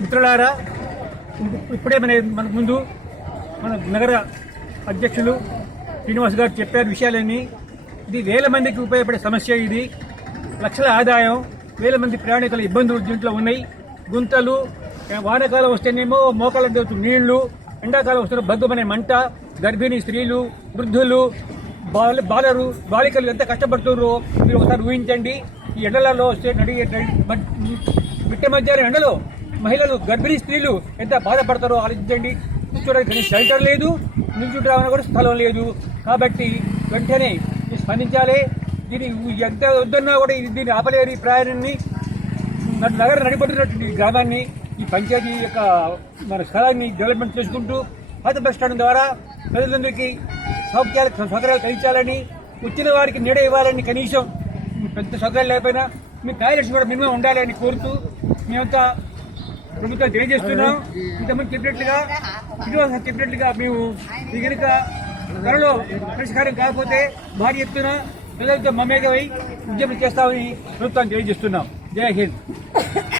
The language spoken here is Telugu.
మిత్రులారా, ఇప్పుడే మన ముందు మన నగర అధ్యక్షులు శ్రీనివాస్ గారు చెప్పారు విషయాలన్నీ. ఇది వేల మందికి ఉపయోగపడే సమస్య. ఇది లక్షల ఆదాయం, వేల మంది ప్రయాణికుల ఇబ్బందులు దీంట్లో ఉన్నాయి. గుంతలు, వానాకాలం వస్తేనేమో మోకాళ్ళ నీళ్లు, ఎండాకాలం వస్తున్న బగ్గుమనే మంట, గర్భిణీ స్త్రీలు, వృద్ధులు, బాలికలు ఎంత కష్టపడుతున్నారో మీరు ఒకసారి ఊహించండి. ఈ ఎండలలో వస్తే మిట్ట మధ్యాహ్నం ఎండలో మహిళలు, గర్భిణీ స్త్రీలు ఎంత బాధపడతారో ఆలోచించండి. కూర్చోడానికి షెల్టర్ లేదు, నిల్చుంటామని కూడా స్థలం లేదు. కాబట్టి వెంటనే స్పందించాలి. దీన్ని ఎంత వద్దన్నా కూడా దీన్ని ఆపలేని ప్రయాణాన్ని నగర నడిపడుతున్నటువంటి గ్రామాన్ని, ఈ పంచాయతీ యొక్క మన స్థలాన్ని డెవలప్మెంట్ చేసుకుంటూ పాత బస్ స్టాండ్ ద్వారా ప్రజలందరికీ సౌకర్యాలు కలిగించాలని, వచ్చిన వారికి నీడ ఇవ్వాలని, కనీసం పెద్ద సౌకర్యాలు లేకపోయినా మీ టాయిలెట్స్ కూడా మినిమం ఉండాలని కోరుతూ మేమంతా ప్రభుత్వం తెలియజేస్తున్నాం. ఇంతకుముందు చెప్పినట్లుగా మేము ఈ కనుక త్వరలో పరిష్కారం కాకపోతే భారీ ఎత్తున ప్రజలతో మమేకమై ఉద్యమం చేస్తామని ప్రభుత్వాన్ని తెలియజేస్తున్నాం. జై హింద్.